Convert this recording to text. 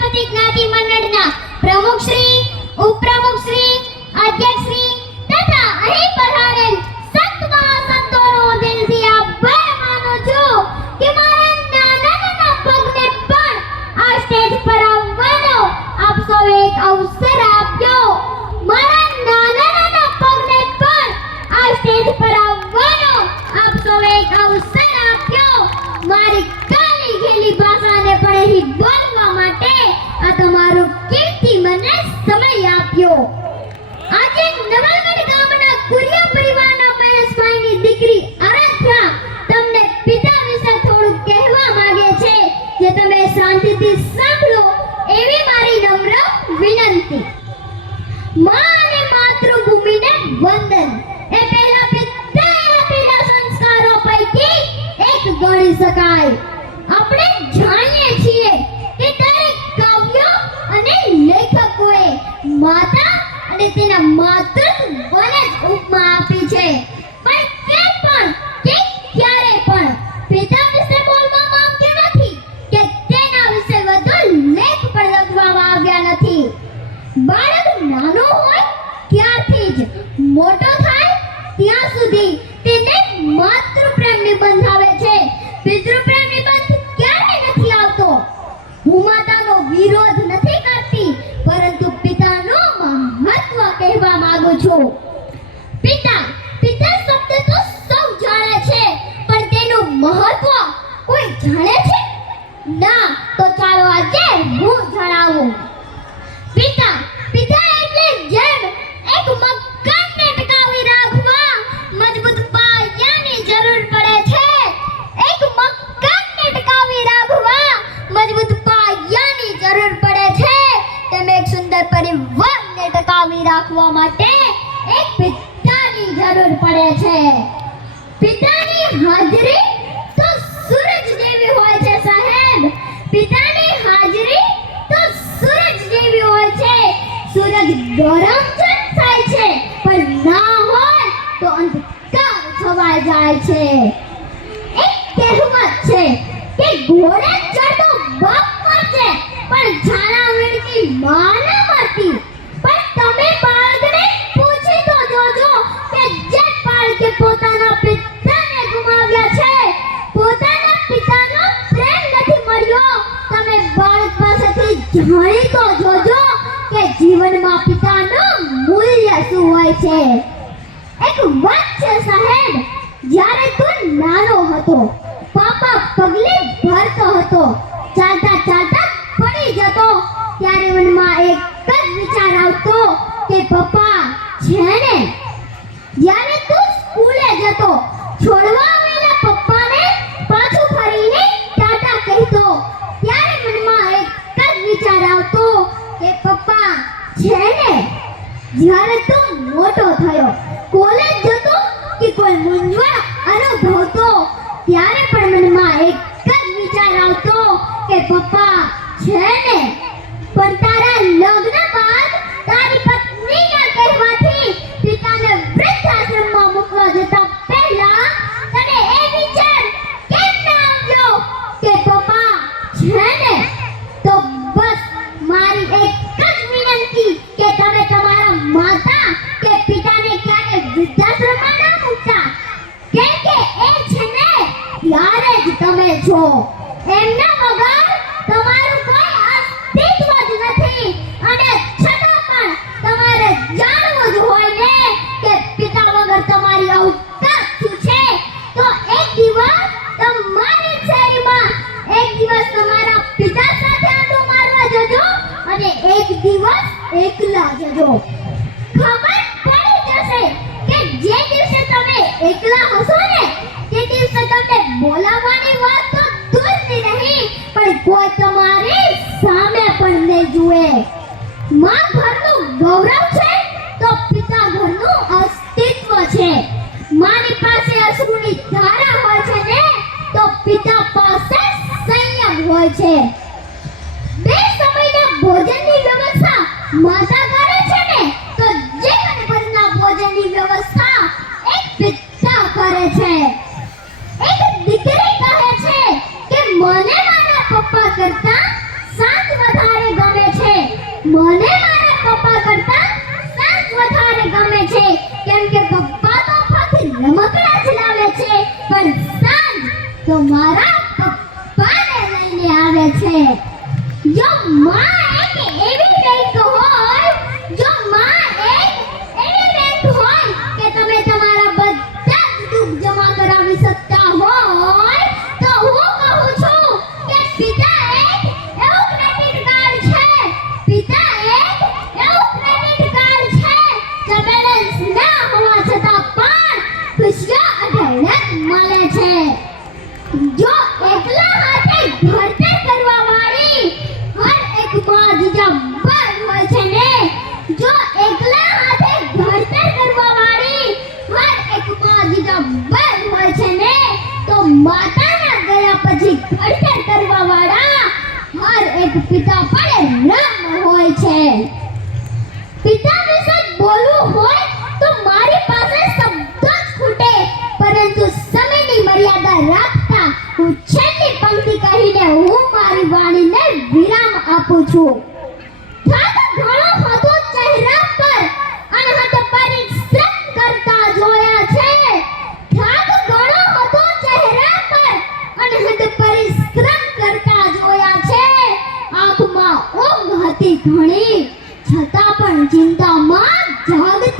પ્રજાપતિ જ્ઞાતિ મંડળના પ્રમુખ શ્રી, ઉપપ્રમુખ શ્રી, અધ્યક્ષ શ્રી તથા અહીં પધારેલ સંત મહાસંતોનો દિલથી આભાર માનું છું કે મારા નાના પગને પણ આ સ્ટેજ પર આવવાનો આપ સૌએ એક અવસર આપ્યો. મારા નાના પગને પણ આ સ્ટેજ પર આવવાનો આપ સૌએ એક અવસર આપ્યો. મારી કાલી ગેલી ભાષાને પણ અહીં બોલવા માટે આ તમારો કીર્તિ મને સમય આપ્યો. આજે નવલગઢ ગામના કુરિયા પરિવારના મહેશભાઈની દીકરી આરાધ્યા તમને પિતા વિશે થોડું કહેવા માંગે છે, જે તમે શાંતિથી સાંભળો એવી મારી નમ્ર વિનંતી. માં અને માતૃભૂમિને વંદન એ પહેલા પિતાએ આપેલા સંસ્કારો પૈકી એક ગણી શકાય. આપણે જાણીએ છીએ કે દરેક કાવ્યો અને લેખકોએ માતા અને તેના માતૃત્વને જ ઉપમા આપી છે, પણ ક્યારે પણ પિતા વિશે બોલવામાં આવ્યું નથી કે તેના વિશે વધુ લેખ પણ લખવામાં આવ્યા નથી. બાળક નાનો હોય ત્યારથી જ મોટો થાય ત્યાં સુધી તેને માતૃપ્રેમની બંધાવે છે. પિતૃપ્રેમની બંધ ક્યારે નથી આવતો. હું માતાનો વિરોધ નથી કરતી, પરંતુ પિતાનું મહત્વ કહેવા માંગુ છું. પિતા શબ્દ તો સૌ જાણે છે, પણ તેનું મહત્વ કોઈ જાણે છે? ના, તો ચાલો આજે હું જણાવું. પિતા એટલે જેમ એક મકાનને ટકાવી રાખવા મજબૂત પાયાની જરૂર પડે છે, એક મકાનને ટકાવી રાખવા મજબૂત પાયાની જરૂર પડે છે, તેમ એક સુંદર પરિવારને ટકાવી રાખવા માટે એક પિતાની જરૂર પડે છે. પિતાની હાજરી તો સૂરજ જેવી હોય છે સાહેબ. પિતાની હાજરી તો સૂરજ જેવી હોય છે. સૂરજ ગરમ થાય છે, પણ ના હોય તો અંધકાર છવાઈ જાય છે. એક કહેવત છે કે ઘોડે ચડતો બાપ મરશે, પણ છાણા વીણતી માં ન મરતી. પણ તમે બાળકને પૂછી તો જોજો કે જે બાળકે પોતાના પિતાને ગુમાવ્યા છે, પોતાના પિતાનો પ્રેમ નથી મળ્યો, તમે બાળક પાસેથી જાણી તો જોજો કે જીવનમાં પિતાનું મૂલ્ય શું હોય છે. એક વાત છે સાહેબ, જ્યારે તું નાનો હતો, પાપા પગલે ભરતો હતો, ચાલતા પડી જતો, ત્યારે મનમાં એક જ વિચાર આવતો કે પપ્પા છે ને. જ્યારે તું સ્કૂલે જતો, છોડવા આવેલા પપ્પાને પાછું ફરીને ટાટા કહેતો, ત્યારે મનમાં એક જ વિચાર આવતો કે પપ્પા છે ને. જ્યારે તું મોટો થયો, કોલેજ જતો કે કોઈ મૂંઝવણ અનુભવતો, ત્યારે પણ મનમાં એક જ વિચાર આવતો કે પપ્પા છે ને. પણ તારા લગ્ન બાદ તારી પત્નીના કહેવાથી પિતાને વૃદ્ધાશ્રમમાં મૂકવા જતા પહેલા તને એ વિચાર કેમ ના આવ્યો કે પપ્પા છે ને? તો બસ મારી એક જ વિનંતી કે તમે તમારા માતા કે પિતાને ક્યારે વૃદ્ધાશ્રમમાં ના મૂકતા, કેમ કે એ છે ને ત્યારે જ તમે છો. એમના વગર તમારું કોઈ અસ્તિત્વ જ નથી. અને છતાં પણ તમારે જાણવું જ હોય ને કે પિતા વગર તમારી અવકાશ શું છે. તો એક દિવસ તમારી શેરીમાં, એક દિવસ તમારા પિતા સાથે આંટો મારવા જજો અને એક દિવસ એકલા જજો. ખબર પડી જશે કે જે દિવસે તમે એકલા હશો ને, તે દિવસે તમને બોલાવવાની વાત તો દૂરની નહીં, પણ કોઈ તમારી સામે પણ નહીં જુએ. માં ઘરનું ગૌરવ છે તો પિતા ઘરનું અસ્તિત્વ છે. માની પાસે અશ્રુની ધારા હોય છે ને, તો પિતા પાસે સંયમ હોય છે. બે સમયના ભોજનની વ્યવસ્થા માતા કરે છે ને, તો જીવનભરના ભોજનની વ્યવસ્થા એક પિતા કરે છે. એક દીકરી કહે છે કે મને મારા પપ્પા કરતા સાત વધારે મને મારા પપ્પા કરતા સાસ વધારે ગમે છે કેમ કે પપ્પા તો ફક્ત રમકડા જ લાવે છે પણ સાસ તો મારા પપ્પાને લઈને આવે છે જો માં એક એવી બેંક હોય જો માં એક એવી બેંક હોય કે તમે તમારા બધા જ દુઃખ જમા કરાવી શકતા હોય તો હું કહું છું કે પિતા એક એવું ક્રેડિટ કાર્ડ છે પિતા એક એવું ક્રેડિટ કાર્ડ છે જે બેલેન્સ ના હોવા છતાં પણ ખુશીઓ અઢળક મળે છે જો એકલા હાથે ઘરતર કરવા વાળી હર એક માં જીજાબાર હોય છે ને જો એકલા હાથે ઘરતર કરવા વાળી હર એક માં જીજાબાર હોય છે ને તો માતાના ગયા પછી ઘરતર કરવા વાળા હર એક પિતા પણ રામ હોય છે પિતા વિશે બોલવું હોય તો મારી પાસે શબ્દો જ ખૂટે પરંતુ સમયની મર્યાદા રાખતા હું છેલ્લી પંક્તિ કહીને હું મારી વાણીને વિરામ આપું છું થાક ઘણો હતો ચહેરા પર અનહદ પરિશ્રમ કરતા જોયા છે થાક ઘણો હતો ચહેરા પર અનહદ પરિશ્રમ કરતા જોયા છે આંખમાં ઊંઘ હતી ઘણી છતાં પણ ચિંતામાં જાગતા